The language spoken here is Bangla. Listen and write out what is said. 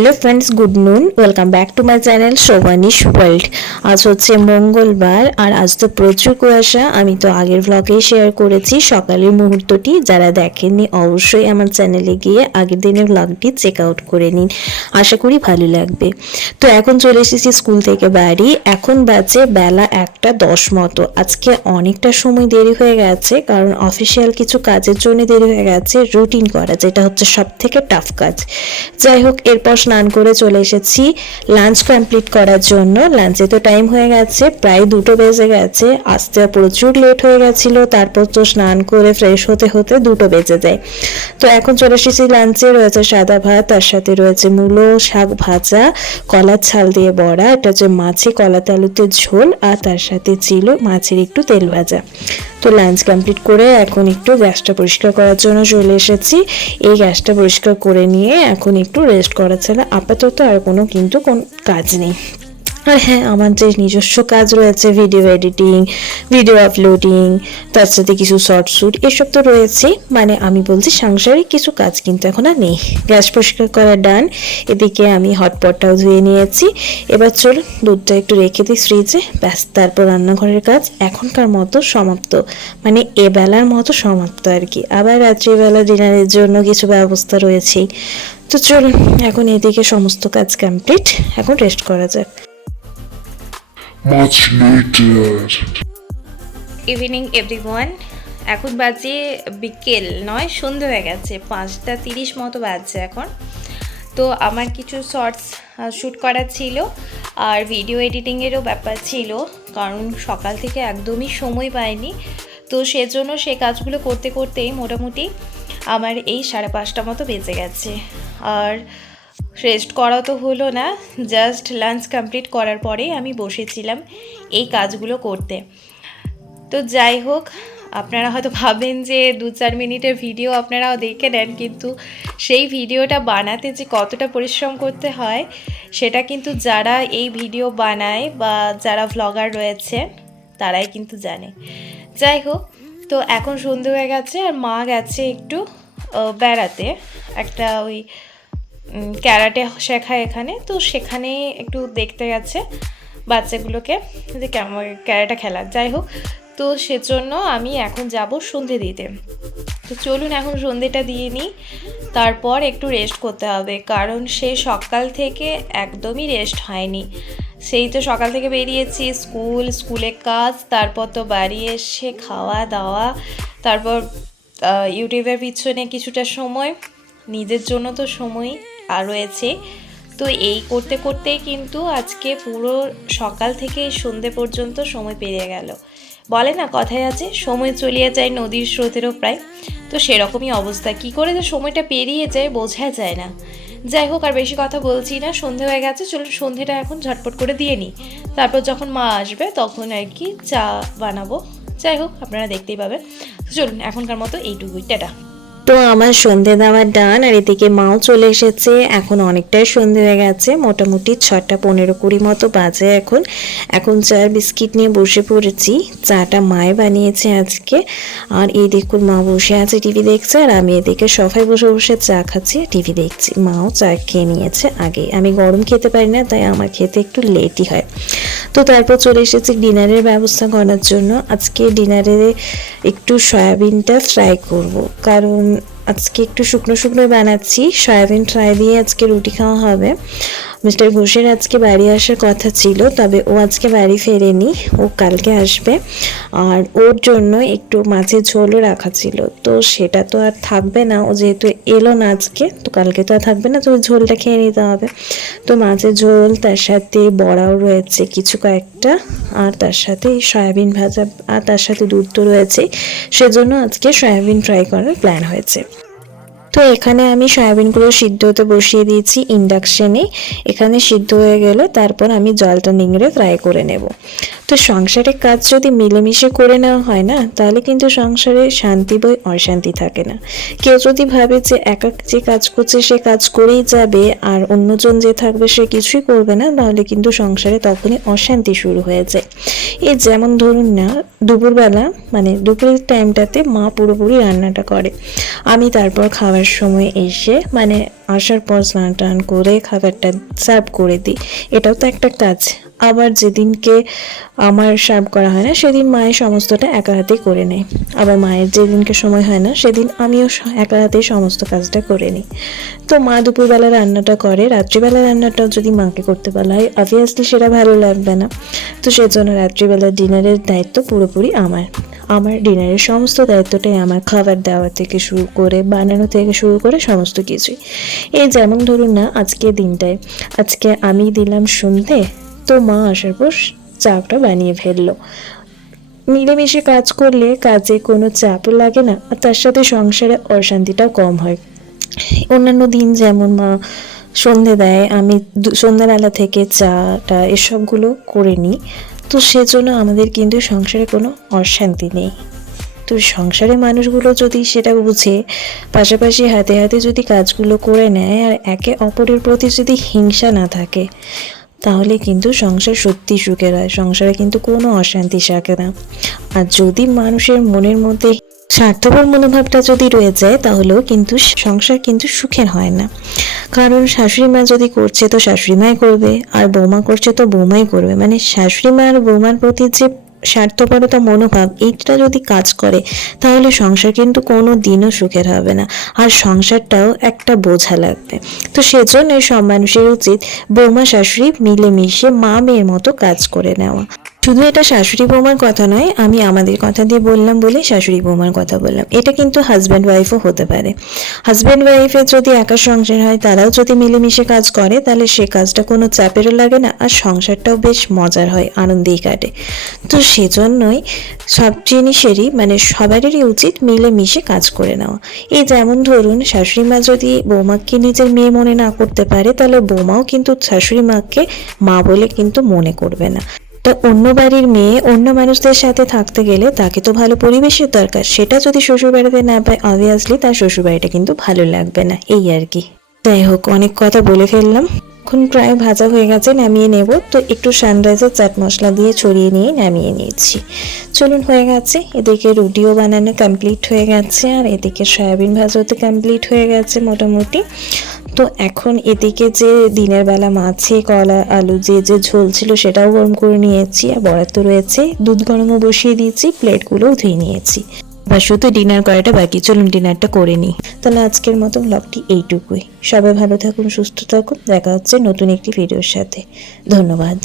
Hello friends, good noon. Welcome back to my channel Shobhanish world. আজ হচ্ছে মঙ্গলবার আর আজ তো প্রচুর কুয়াশা। আমি তো আগের ব্লগেই শেয়ার করেছি সকালের মুহূর্তটি। যারা দেখেননি অবশ্যই আমার চ্যানেলে গিয়ে আগের দিনের ব্লগটি চেক আউট করে নিন, আশা করি ভালো লাগবে। তো এখন চলে এসেছি স্কুল থেকে বাড়ি। এখন বাজে বেলা 1:10 মতো। আজকে অনেকটা সময় দেরি হয়ে গেছে, কারণ অফিসিয়াল কিছু কাজের জন্য দেরি হয়ে গেছে। রুটিন করা, যেটা হচ্ছে সব থেকে টাফ কাজ। যাই হোক, এরপর স্নান করে চলে এসেছি লাঞ্চ কমপ্লিট করার জন্য। লাঞ্চে তো টাইম হয়ে গেছে, প্রায় 2টো বেজে গেছে। আসতে প্রচুর লেট হয়ে গেছিল, তারপর তো স্নান করে ফ্রেশ হতে হতে 2টো বেজে যায়। তো এখন চলে এসেছি লাঞ্চে। রয়েছে সাদা ভাত, তার সাথে রয়েছে মূলো শাক ভাজা, কলার ছাল দিয়ে বড়া, এটা হচ্ছে মাছে কলাতে আলুতে ঝোল, আর তার সাথে ছিল মাছের একটু তেল ভাজা। তো লাঞ্চ কমপ্লিট করে এখন একটু গ্যাসটা পরিষ্কার করার জন্য চলে এসেছি। এই গ্যাসটা পরিষ্কার করে নিয়ে এখন একটু রেস্ট করা ছাড়া আপাতত আর কোনো কাজ নেই। আর হ্যাঁ, আমার যে নিজস্ব কাজ রয়েছে, ভিডিও এডিটিং, ভিডিও আপলোডিং, তার সাথে কিছু শর্ট শ্যুট, এসব তো রয়েছে। মানে আমি বলছি সাংসারিক কিছু কাজ কিন্তু এখন আর নেই। গ্যাস পরিষ্কার করা ডান। এদিকে আমি হটপটটাও ধুয়ে নিয়েছি। এবার চল দুধটা একটু রেখে দিই ফ্রিজে, ব্যাস তারপর রান্নাঘরের কাজ এখনকার মতো সমাপ্ত। মানে এবেলার মতো সমাপ্ত আর কি। আবার রাত্রিবেলা ডিনারের জন্য কিছু ব্যবস্থা রয়েছেই। তো চল, এখন এদিকে সমস্ত কাজ কমপ্লিট, এখন রেস্ট করা যাক। Much later. Evening everyone. এখন বাজে বিকেল নয়, সন্ধে হয়ে গেছে, 5:30 মতো বাজছে এখন। তো আমার কিছু শর্টস শ্যুট করা ছিল, আর ভিডিও এডিটিংয়েরও ব্যাপার ছিল, কারণ সকাল থেকে একদমই সময় পাইনি। তো সেজন্য সে কাজগুলো করতে করতেই মোটামুটি আমার এই 5:30 মতো বেজে গেছে। আর রেস্ট করা তো হলো না, জাস্ট লাঞ্চ কমপ্লিট করার পরেই আমি বসেছিলাম এই কাজগুলো করতে। তো যাই হোক, আপনারা হয়তো ভাবেন যে 2-4 মিনিটের ভিডিও আপনারাও দেখে নেন, কিন্তু সেই ভিডিওটা বানাতে যে কতটা পরিশ্রম করতে হয় সেটা কিন্তু যারা এই ভিডিও বানায় বা যারা ভ্লগার রয়েছে তারাই কিন্তু জানে। যাই হোক, তো এখন সন্ধে হয়ে গেছে, আর মা গেছে একটু বেড়াতে, একটা ওই ক্যারাটে শেখায় এখানে, তো সেখানে একটু দেখতে গেছে বাচ্চাগুলোকে যে কেমন ক্যারাটে খেলা। যাই হোক, তো সেজন্য আমি এখন যাব সন্ধে দিতে। তো চলুন এখন সন্ধেটা দিয়ে নিই, তারপর একটু রেস্ট করতে হবে, কারণ সেই সকাল থেকে একদমই রেস্ট হয়নি। সেই তো সকাল থেকে বেরিয়েছি, স্কুলে কাজ, তারপর তো বাড়ি এসে খাওয়া দাওয়া, তারপর ইউটিউবের পিছনে কিছুটা সময়, নিজের জন্য তো সময় আর রয়েছে। তো এই করতে করতেই কিন্তু আজকে পুরো সকাল থেকে সন্ধে পর্যন্ত সময় পেরিয়ে গেল। বলে না কথায় আছে, সময় চলিয়ে যায় নদীর স্রোতেরও প্রায়, তো সেরকমই অবস্থা। কি করে যে সময়টা পেরিয়ে যায় বোঝা যায় না। যাই হোক, আর বেশি কথা বলছি না, সন্ধে হয়ে গেছে, চলুন সন্ধেটা এখন ঝটপট করে দিয়ে নিই, তারপর যখন মা আসবে তখন আর কি চা বানাবো। যাই হোক, আপনারা দেখতেই পাবেন। তো চলুন এখনকার মতো এইটুকুই, টাটা। তো আমার সন্ধে দেওয়ার ডান, আর এদিকে মাও চলে এসেছে। এখন অনেকটাই সন্ধে হয়ে গেছে, মোটামুটি 6:15-20 মতো বাজে এখন। এখন চার বিস্কিট নিয়ে বসে পড়েছি। চাটা মায়ে বানিয়েছে আজকে। আর এই দেখুন মা বসে আছে, টিভি দেখছে, আর আমি এদিকে সোফায় বসে বসে চা খাচ্ছি, টিভি দেখছি। মাও চা খেয়ে নিয়েছে আগে। আমি গরম খেতে পারি না, তাই আমার খেতে একটু লেটই হয়। তো তারপর চলে এসেছি ডিনারের ব্যবস্থা করার জন্য। আজকে ডিনারে একটু সয়াবিনটা ফ্রাই করব, কারণ আজকে একটু শুকনো শুকনো বানাচ্ছি। সয়াবিন ফ্রাই দিয়ে আজকে রুটি খাওয়া হবে। মিস্টার ঘোষের আজকে বাড়ি আসার কথা ছিল, তবে ও আজকে বাড়ি ফেরেনি, ও কালকে আসবে। আর ওর জন্য একটু মাছের ঝোলও রাখা ছিল, তো সেটা তো আর থাকবে না। ও যেহেতু এলো না আজকে, তো কালকে তো আর থাকবে না, তো ওই ঝোলটা খেয়ে নিতে হবে। তো মাছের ঝোল, তার সাথে বড়াও রয়েছে কিছু কয়েকটা, আর তার সাথে সয়াবিন ভাজা, আর তার সাথে দুধ তো রয়েছে। সেজন্য আজকে সয়াবিন ফ্রাই করার প্ল্যান হয়েছে। তো এখানে আমি সয়াবিনগুলো সিদ্ধ হতে বসিয়ে দিয়েছি ইন্ডাকশানে। এখানে সিদ্ধ হয়ে গেলে তারপর আমি জলটা নিংড়ে ফ্রাই করে নেব। তো সংসারের কাজ যদি মিলেমিশে করে নেওয়া হয় না, তাহলে কিন্তু সংসারে শান্তি বই অশান্তি থাকে না। কেউ যদি ভাবে যে একা যে কাজ করছে সে কাজ করেই যাবে, আর অন্যজন যে থাকবে সে কিছুই করবে না, তাহলে কিন্তু সংসারে তখনই অশান্তি শুরু হয়ে যায়। এই যেমন ধরুন না, দুপুরবেলা মানে দুপুরের টাইমটাতে মা পুরোপুরি রান্নাটা করে, আমি তারপর খাবার খাওয়ার সময় এসে মানে আসার পর স্নান টান করে খাবারটা সার্ভ করে দিই, এটাও তো একটা কাজ। আবার যেদিনকে আমার সার্ভ করা হয় না সেদিন মায়ের সমস্তটা একা হাতেই করে নেয়, আবার মায়ের যেদিনকে সময় হয় না সেদিন আমিও একা হাতেই সমস্ত কাজটা করে নিই। তো মা দুপুরবেলা রান্নাটা করে, রাত্রিবেলা রান্নাটাও যদি মাকে করতে বলা হয় অবভিয়াসলি সেটা ভালো লাগবে না। তো সেজন্য রাত্রিবেলা ডিনারের দায়িত্ব পুরোপুরি আমার ডিনারের সমস্ত দায়িত্বটাই আমার, খাবার দেওয়া থেকে শুরু করে বানানো থেকে শুরু করে সমস্ত কিছুই। এই যেমন ধরুন না আজকে দিনটায়, আজকে আমি দিলাম সন্ধে, তো মা আসার পর চাটা বানিয়ে ফেললো। মিলেমিশে কাজ করলে কাজে কোনো চাপও লাগে না, আর তার সাথে সংসারে অশান্তিটাও কম হয়। অন্যান্য দিন যেমন মা সন্ধে দেয়, আমি সন্ধ্যাবেলা থেকে চাটা এসবগুলো করে নিই, তো সেজন্য আমাদের কিন্তু সংসারে কোনো অশান্তি নেই। তো সংসারের মানুষগুলো যদি সেটা বুঝে পাশাপাশি হাতে হাতে যদি কাজগুলো করে নেয় আর একে অপরের প্রতি যদি হিংসা না থাকে, তাহলে কিন্তু সংসার সত্যি সুখের হয়, সংসারে কিন্তু কোনো অশান্তি থাকে না। আর যদি মানুষের মনের মধ্যে স্বার্থপর মনোভাবটা যদি রয়ে যায় তাহলেও কিন্তু সংসার কিন্তু সুখের হয় না। কারণ শাশুড়ি মা যদি করছে তো শাশুড়ি মাই করবে, আর বৌমা করছে তো বৌমাই করবে, মানে শাশুড়ি মা আর বৌমার প্রতি যে স্বার্থপরতা মনোভাব এইটা যদি কাজ করে তাহলে সংসার কিন্তু কোনো দিনও সুখের হবে না, আর সংসারটাও একটা বোঝা লাগবে। তো সেজন্য সব মানুষের উচিত বৌমা শাশুড়ি মিলেমিশে মা মেয়ের মতো কাজ করে নেওয়া। শুধু এটা শাশুড়ি বৌমার কথা নয়, আমি আমাদের কথা দিয়ে বললাম বলে শাশুড়ি বৌমার কথা বললাম, এটা কিন্তু হাজব্যান্ড ওয়াইফও হতে পারে। হাজব্যান্ড ওয়াইফের যদি একা সংসার হয়, তারাও যদি মিলেমিশে কাজ করে তাহলে সে কাজটা কোনো চাপেরও লাগে না, আর সংসারটাও বেশ মজার হয়, আনন্দেই কাটে। তো সেজন্যই সব জিনিসেরই মানে সবারই উচিত মিলেমিশে কাজ করে নেওয়া। এই যেমন ধরুন শাশুড়ি মা যদি বৌমাকে নিজের মেয়ে মনে না করতে পারে, তাহলে বৌমাও কিন্তু শাশুড়ি মাকে মা বলে কিন্তু মনে করবে না। তো অন্য বাড়ির মেয়ে অন্য মানুষদের সাথে থাকতে গেলে তাকে তো ভালো পরিবেশের দরকার, সেটা যদি শ্বশুরবাড়িতে না পায় অবভিয়াসলি তার শ্বশুরবাড়িটা কিন্তু ভালো লাগবে না, এই আর কি। যাই হোক, অনেক কথা বলে ফেললাম। এখন প্রায় ভাজা হয়ে গেছে, নামিয়ে নেব। তো একটু সানরাইজের চাট মশলা দিয়ে ছড়িয়ে নিয়ে নামিয়ে নিয়েছি। চলুন, হয়ে গেছে। এদিকে রুটিও বানানো কমপ্লিট হয়ে গেছে, আর এদিকে সয়াবিন ভাজাতে কমপ্লিট হয়ে গেছে মোটামুটি। তো এখন এদিকে যে দিনের বেলা মাছে কলা আলু যে ঝোল ছিল সেটাও গরম করে নিয়েছি, আর বরাদ তো রয়েছে, দুধ গরমও বসিয়ে দিয়েছি, প্লেটগুলোও ধুয়ে নিয়েছি। বা শুধু ডিনার করাটা বাকি, চলুন ডিনারটা করে নিই। তাহলে আজকের মতো ব্লগটি এইটুকুই। সবাই ভালো থাকুন, সুস্থ থাকুন, দেখা হচ্ছে নতুন একটি ভিডিওর সাথে। ধন্যবাদ।